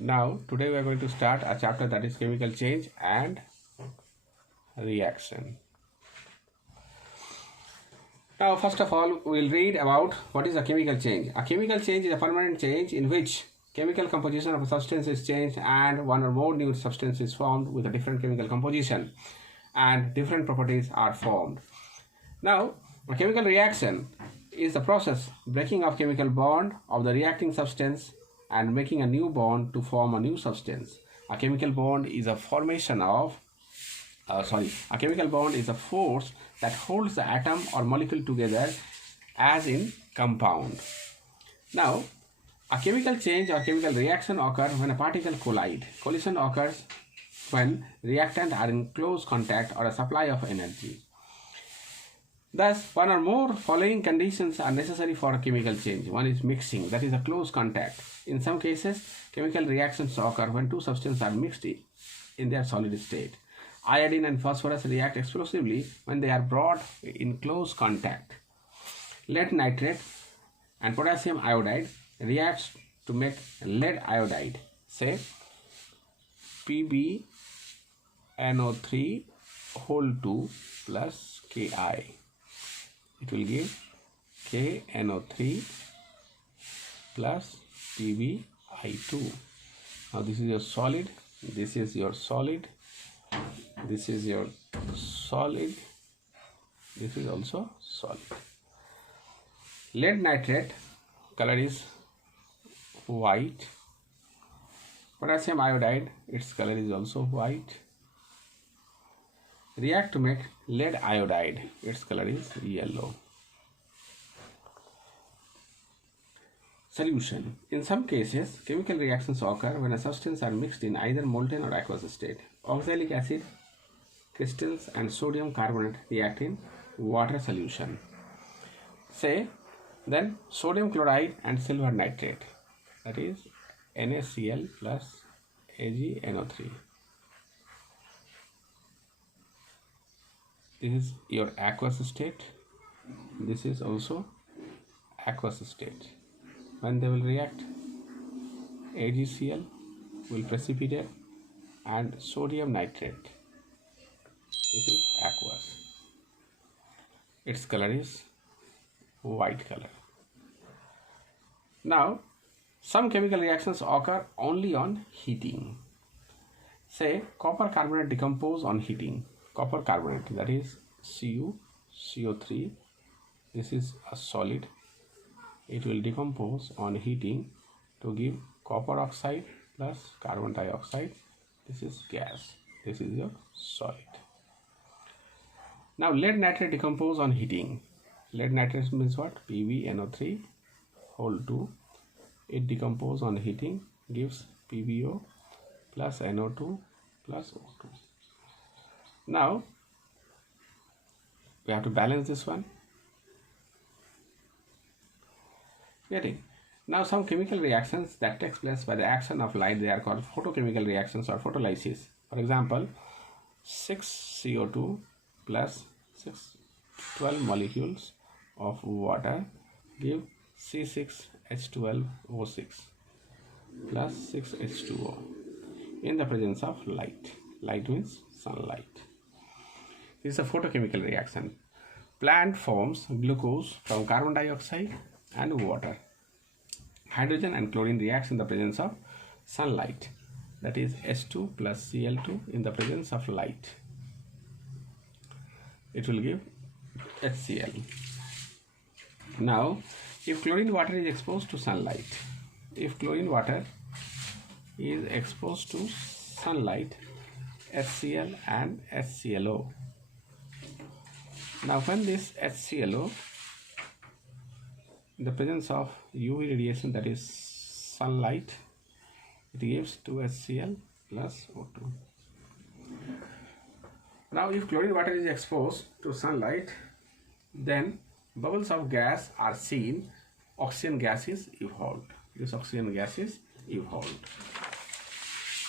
Now, today we are going to start a chapter that is chemical change and reaction. Now, first of all, we will read about what is a chemical change. A chemical change is a permanent change in which chemical composition of a substance is changed and one or more new substance is formed with a different chemical composition and different properties are formed. Now, a chemical reaction is the process breaking of chemical bond of the reacting substance and making a new bond to form a new substance. A chemical bond is a formation of a chemical bond is a force that holds the atom or molecule together as in compound. Now, a chemical change or chemical reaction occurs when a particle collide. Collision occurs when reactants are in close contact or a supply of energy. Thus, one or more following conditions are necessary for a chemical change. One is mixing, that is a close contact. In some cases, chemical reactions occur when two substances are mixed in their solid state. Iodine and phosphorus react explosively when they are brought in close contact. Lead nitrate and potassium iodide reacts to make lead iodide, say PbNO3 whole 2 plus Ki. It will give KNO3 plus PbI2. Now this is your solid, this is your solid, this is your solid, this is also solid. Lead nitrate color is white. Potassium iodide, its color is also white. React to make lead iodide, its color is yellow. Solution. In some cases, chemical reactions occur when a substance are mixed in either molten or aqueous state. Oxalic acid crystals and sodium carbonate react in water solution. Say, then sodium chloride and silver nitrate, that is NaCl plus AgNO3. This is your aqueous state. This is also aqueous state. When they will react, AgCl will precipitate and sodium nitrate. This is aqueous. Its color is white color. Now, some chemical reactions occur only on heating. Say, copper carbonate decompose on heating. Copper carbonate, that is CuCO3. This is a solid. It will decompose on heating to give copper oxide plus carbon dioxide. This is gas. This is your solid. Now lead nitrate decompose on heating. Lead nitrate means what? PbNO3 whole 2. It decompose on heating, gives PbO plus NO2 plus O2. Now we have to balance this one. Getting. Now some chemical reactions that takes place by the action of light, they are called photochemical reactions or photolysis. For example, 6CO2 plus 12 molecules of water give C6H12O6 plus 6H2O in the presence of light. Light means sunlight. This is a photochemical reaction. Plant forms glucose from carbon dioxide and water. Hydrogen and chlorine reacts in the presence of sunlight, that is H2 plus Cl2 in the presence of light. It will give HCl. Now, if chlorine water is exposed to sunlight, HCl and HClO. Now, when this HClO, in the presence of UV radiation, that is sunlight, it gives 2HCl plus O2. Now, if chlorine water is exposed to sunlight, then bubbles of gas are seen. Oxygen gas is evolved. This oxygen gas is evolved.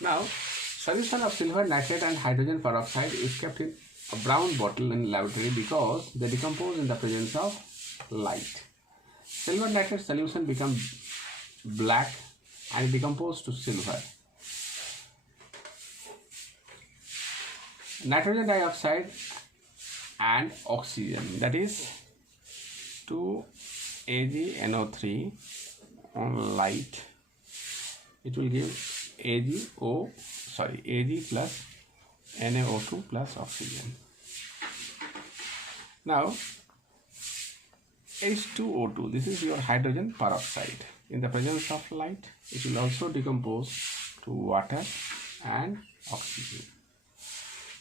Now, solution of silver nitrate and hydrogen peroxide is kept in a brown bottle in laboratory because they decompose in the presence of light. Silver nitrate solution becomes black and decompose to silver. Nitrogen dioxide and oxygen, that is 2AgNO3 on light, it will give Ag plus NaO2 plus oxygen. Now H2O2, this is your hydrogen peroxide. In the presence of light, it will also decompose to water and oxygen.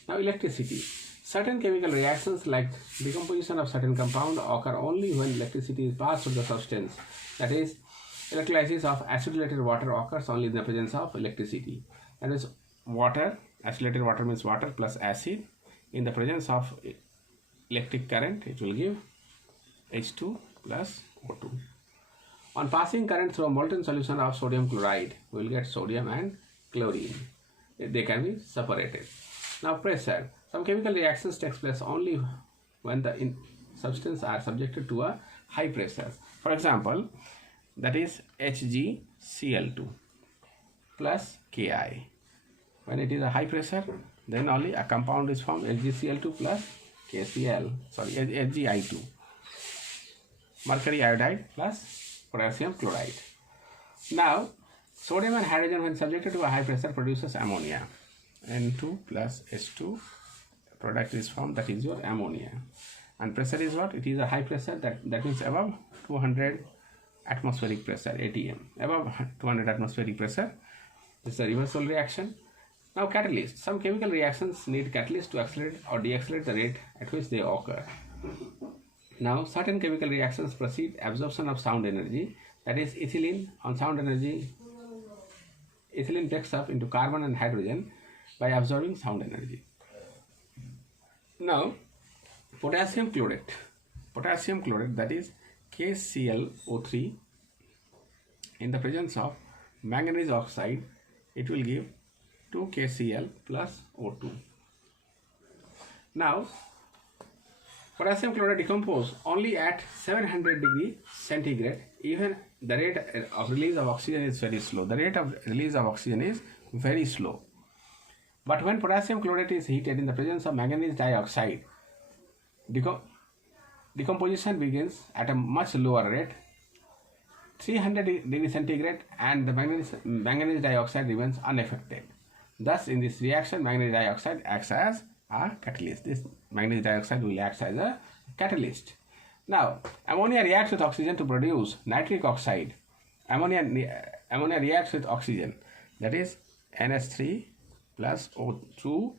Now electricity. Certain chemical reactions like decomposition of certain compound occur only when electricity is passed through the substance. That is, electrolysis of acidylated water occurs only in the presence of electricity. That is, water, acidylated water means water plus acid. In the presence of electric current, it will give H2 plus O2. On passing current through a molten solution of sodium chloride, we will get sodium and chlorine. They can be separated. Now pressure. Some chemical reactions takes place only when the substances are subjected to a high pressure. For example, that is HgCl2 plus Ki. When it is a high pressure, then only a compound is formed, HgCl2 plus HgI2, mercury iodide plus potassium chloride. Now, sodium and hydrogen when subjected to a high pressure produces ammonia. N2 plus H2 product is formed, that is your ammonia. And pressure is what? It is a high pressure, that means above 200 atmospheric pressure, ATM. Above 200 atmospheric pressure, this is a reversal reaction. Now catalyst. Some chemical reactions need catalyst to accelerate or deaccelerate the rate at which they occur. Now certain chemical reactions precede absorption of sound energy, that is ethylene. On sound energy, ethylene breaks up into carbon and hydrogen by absorbing sound energy. Now potassium chlorate, that is KClO3, in the presence of manganese oxide, it will give 2KCl plus O2. Now potassium chloride decompose only at 700 degrees centigrade. Even the rate of release of oxygen is very slow. But when potassium chlorate is heated in the presence of manganese dioxide, decomposition begins at a much lower rate, 300 degrees centigrade, and the manganese dioxide remains unaffected. Thus, in this reaction, manganese dioxide acts as a catalyst. This manganese dioxide will act as a catalyst. Now, ammonia reacts with oxygen to produce nitric oxide. Ammonia reacts with oxygen, that is NH3 plus O2.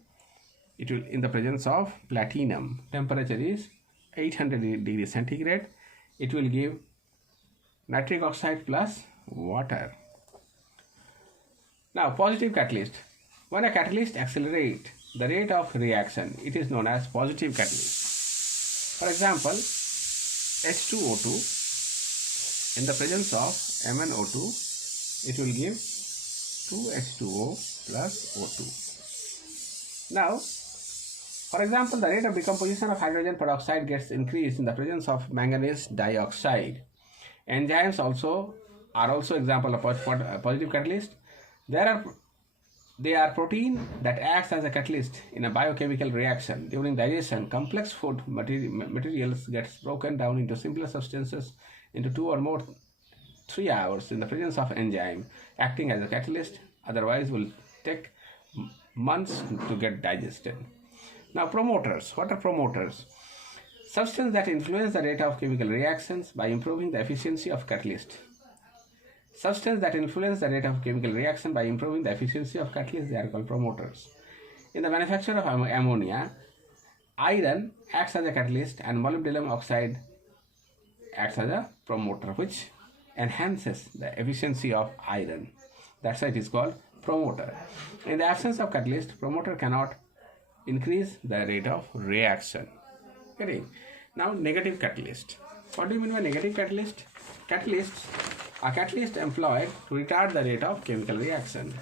It will, in the presence of platinum, temperature is 800 degrees centigrade. It will give nitric oxide plus water. Now, positive catalyst. When a catalyst accelerates the rate of reaction, it is known as positive catalyst. For example, H2O2, in the presence of MnO2, it will give 2H2O plus O2. Now, for example, the rate of decomposition of hydrogen peroxide gets increased in the presence of manganese dioxide. Enzymes are also example of positive catalyst. They are protein that acts as a catalyst in a biochemical reaction. During digestion, complex food materials gets broken down into simpler substances into 2 or more 3 hours in the presence of enzyme acting as a catalyst. Otherwise, will take months to get digested. Now, promoters. What are promoters? Substances that influence the rate of chemical reactions by improving the efficiency of catalyst. Substances that influence the rate of chemical reaction by improving the efficiency of catalyst, they are called promoters. In the manufacture of ammonia, iron acts as a catalyst and molybdenum oxide acts as a promoter, which enhances the efficiency of iron. That's why it is called promoter. In the absence of catalyst, promoter cannot increase the rate of reaction. Okay. Now, negative catalyst. What do you mean by negative catalyst? A catalyst employed to retard the rate of chemical reaction.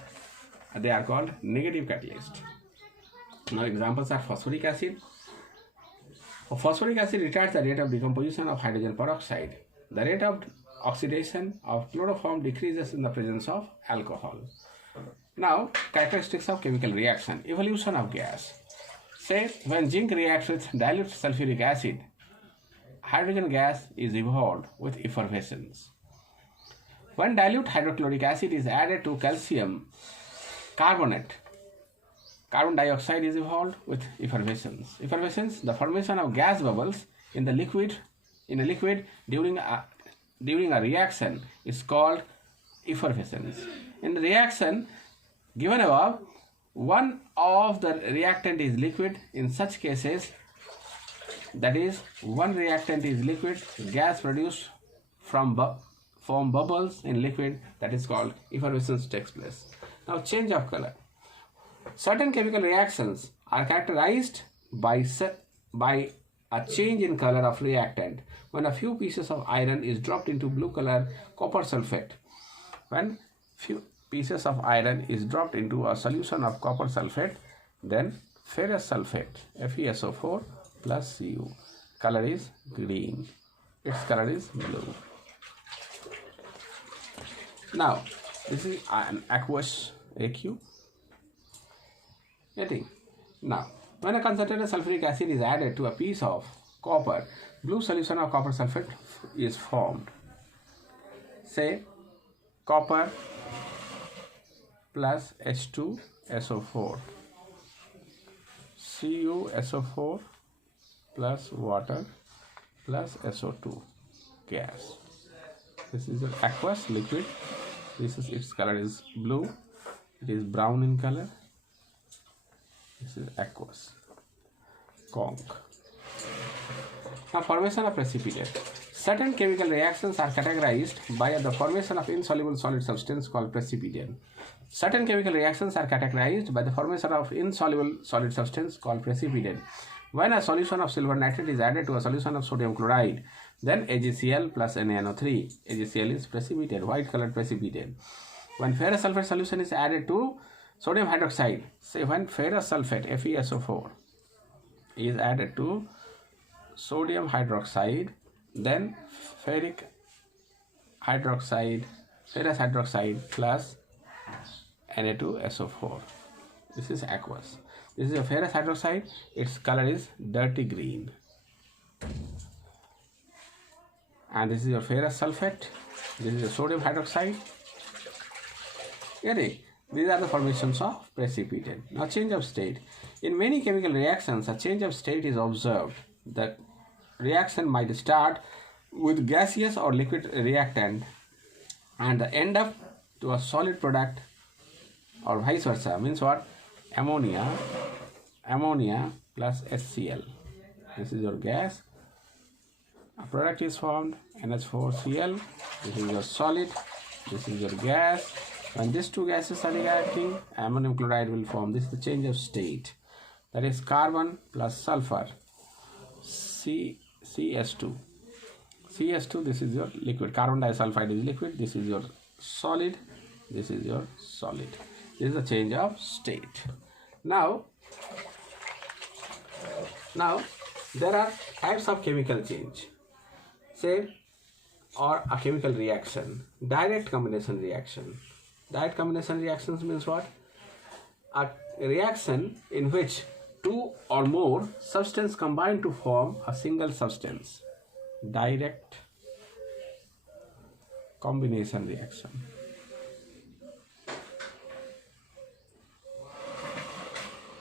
They are called negative catalyst. Now, examples are phosphoric acid. Phosphoric acid retards the rate of decomposition of hydrogen peroxide. The rate of oxidation of chloroform decreases in the presence of alcohol. Now, characteristics of chemical reaction. Evolution of gas. Say, when zinc reacts with dilute sulfuric acid, hydrogen gas is evolved with effervescence. When dilute hydrochloric acid is added to calcium carbonate, carbon dioxide is evolved with effervescence. Effervescence, the formation of gas bubbles in a liquid during a reaction is called effervescence. In the reaction given above, one of the reactant is liquid. In such cases, that is, one reactant is liquid, gas produced from form bubbles in liquid, that is called effervescence takes place. Now, change of color. Certain chemical reactions are characterized by a change in color of reactant when a few pieces of iron is dropped into blue color copper sulfate. When few pieces of iron is dropped into a solution of copper sulfate, then ferrous sulfate, FeSO4 plus Cu. Color is green. Its color is blue. Now, this is an aqueous AQ. Getting? Now, when a concentrated sulfuric acid is added to a piece of copper, blue solution of copper sulfate is formed. Say, copper plus H2SO4, CuSO4 plus water plus SO2 gas. This is an aqueous liquid. This is its color is blue. It is brown in color. This is aqueous. Conch. Now, formation of precipitate. Certain chemical reactions are categorized by the formation of insoluble solid substance called precipitate. Certain chemical reactions are categorized by the formation of insoluble solid substance called precipitate. When a solution of silver nitrate is added to a solution of sodium chloride, then AgCl plus NaNO3. AgCl is precipitate, white colored precipitate. When ferrous sulfate solution is added to sodium hydroxide, say when ferrous sulfate FeSO4 is added to sodium hydroxide, then ferrous hydroxide plus Na2SO4. This is aqueous. This is a ferrous hydroxide. Its color is dirty green. And this is your ferrous sulfate. This is a sodium hydroxide. Get it? These are the formations of precipitate. Now, change of state. In many chemical reactions, a change of state is observed. The reaction might start with gaseous or liquid reactant and end up to a solid product, or vice versa. Means what? Ammonia plus HCl. This is your gas. A product is formed, NH4Cl. This is your solid. This is your gas. When these two gases are reacting, ammonium chloride will form. This is the change of state. That is carbon plus sulfur, CS2. CS2, this is your liquid. Carbon disulfide is liquid. This is your solid. This is your solid. This is the change of state. Now there are types of chemical change. Say, or a chemical reaction. Direct combination reaction. Direct combination reactions means what? A reaction in which two or more substances combine to form a single substance. Direct combination reaction.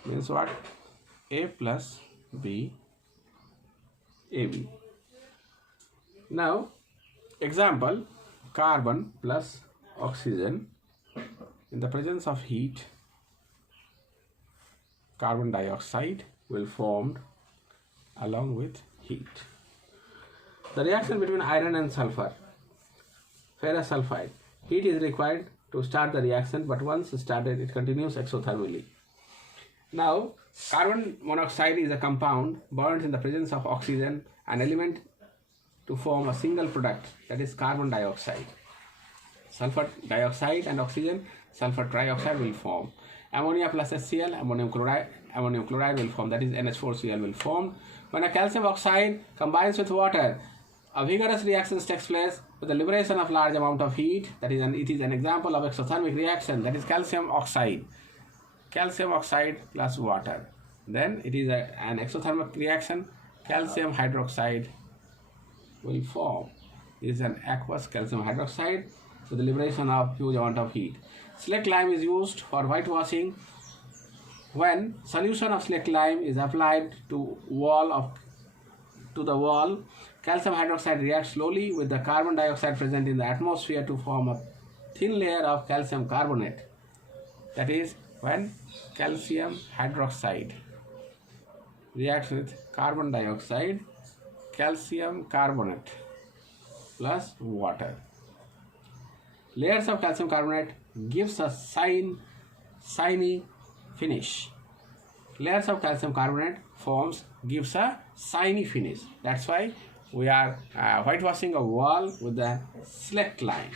Means what? A plus B, AB. Now, example, carbon plus oxygen. In the presence of heat, carbon dioxide will form along with heat. The reaction between iron and sulfur, ferrous sulfide. Heat is required to start the reaction, but once started, it continues exothermally. Now, carbon monoxide is a compound burnt in the presence of oxygen, an element, to form a single product, that is carbon dioxide. Sulfur dioxide and oxygen, sulfur trioxide will form. Ammonia plus HCl, ammonium chloride will form, that is NH4Cl will form. When a calcium oxide combines with water, A vigorous reaction takes place with the liberation of large amount of heat. It is an example of exothermic reaction, that is calcium oxide. Calcium oxide plus water. Then it is an exothermic reaction. Calcium hydroxide will form. It is an aqueous calcium hydroxide with the liberation of huge amount of heat. Slaked lime is used for whitewashing. When solution of slaked lime is applied to the wall, calcium hydroxide reacts slowly with the carbon dioxide present in the atmosphere to form a thin layer of calcium carbonate. That is, when calcium hydroxide reacts with carbon dioxide, calcium carbonate plus water. Layers of calcium carbonate gives a shiny finish. Layers of calcium carbonate gives a shiny finish. That's why we are whitewashing a wall with the slaked lime.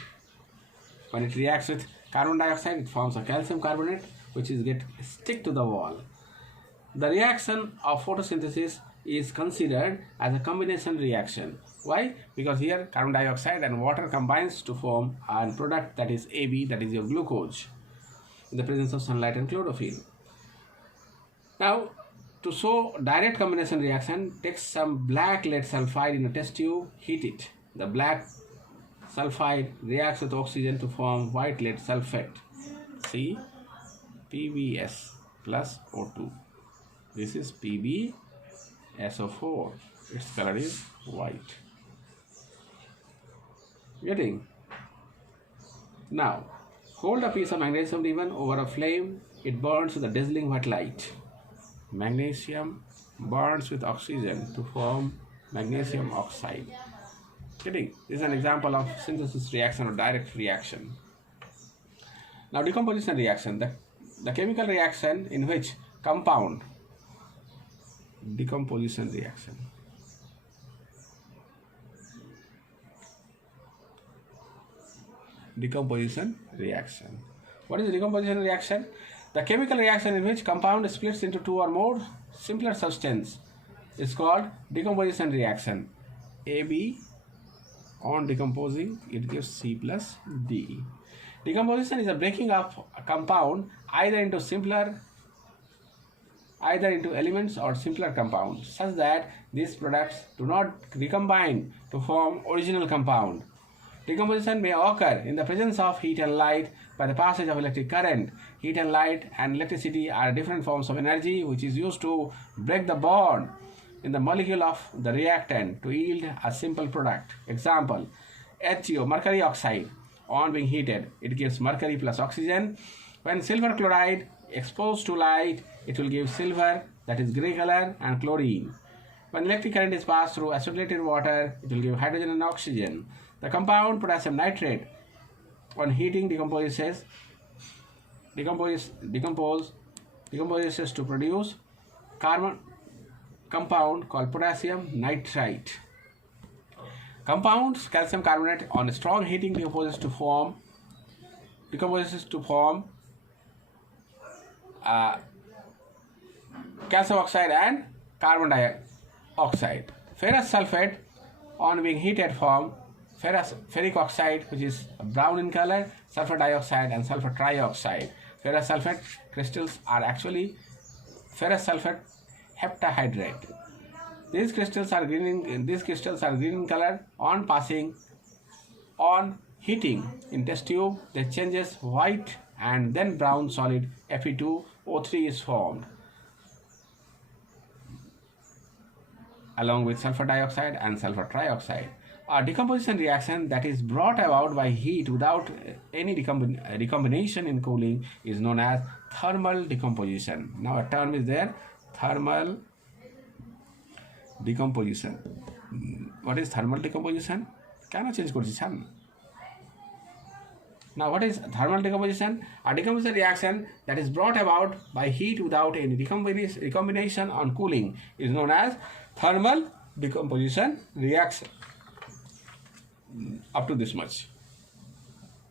When it reacts with carbon dioxide, it forms a calcium carbonate which is stick to the wall. The reaction of photosynthesis is considered as a combination reaction. Why? Because here carbon dioxide and water combines to form a product, that is AB, that is your glucose, in the presence of sunlight and chlorophyll. Now, to show direct combination reaction, take some black lead sulfide in a test tube, heat it. The black sulfide reacts with oxygen to form white lead sulfate. See, PbS plus O2. This is PbSO4. Its color is white. Getting? Now, hold a piece of magnesium ribbon over a flame. It burns with a dazzling white light. Magnesium burns with oxygen to form magnesium oxide. Getting? This is an example of synthesis reaction or direct reaction. Now, decomposition reaction. The chemical reaction in which compound decomposition reaction. Decomposition reaction. What is decomposition reaction? The chemical reaction in which compound splits into two or more simpler substance is called decomposition reaction. AB on decomposing, it gives C plus D. Decomposition is a breaking of a compound either into elements or simpler compounds, such that these products do not recombine to form original compound. Decomposition may occur in the presence of heat and light by the passage of electric current. Heat and light and electricity are different forms of energy which is used to break the bond in the molecule of the reactant to yield a simple product. Example, HCO, mercury oxide. On being heated, it gives mercury plus oxygen. When silver chloride exposed to light, it will give silver, that is grey color, and chlorine. When electric current is passed through acidulated water, it will give hydrogen and oxygen. The compound potassium nitrate on heating decomposes to produce carbon compound called potassium nitrite. Compounds calcium carbonate on strong heating decomposes to form calcium oxide and carbon dioxide. Ferrous sulfate on being heated form ferric oxide, which is brown in color, sulfur dioxide and sulfur trioxide. Ferrous sulfate crystals are actually ferrous sulfate heptahydrate. These crystals are green in color. On heating in test tube, they changes white and then brown solid Fe2O3 is formed, along with sulfur dioxide and sulfur trioxide. A decomposition reaction that is brought about by heat without any recombination in cooling is known as thermal decomposition. Now a term is there, thermal decomposition. What is thermal decomposition? Can I change correction? Now what is thermal decomposition? A decomposition reaction that is brought about by heat without any recombination on cooling is known as thermal decomposition reaction. Up to this much.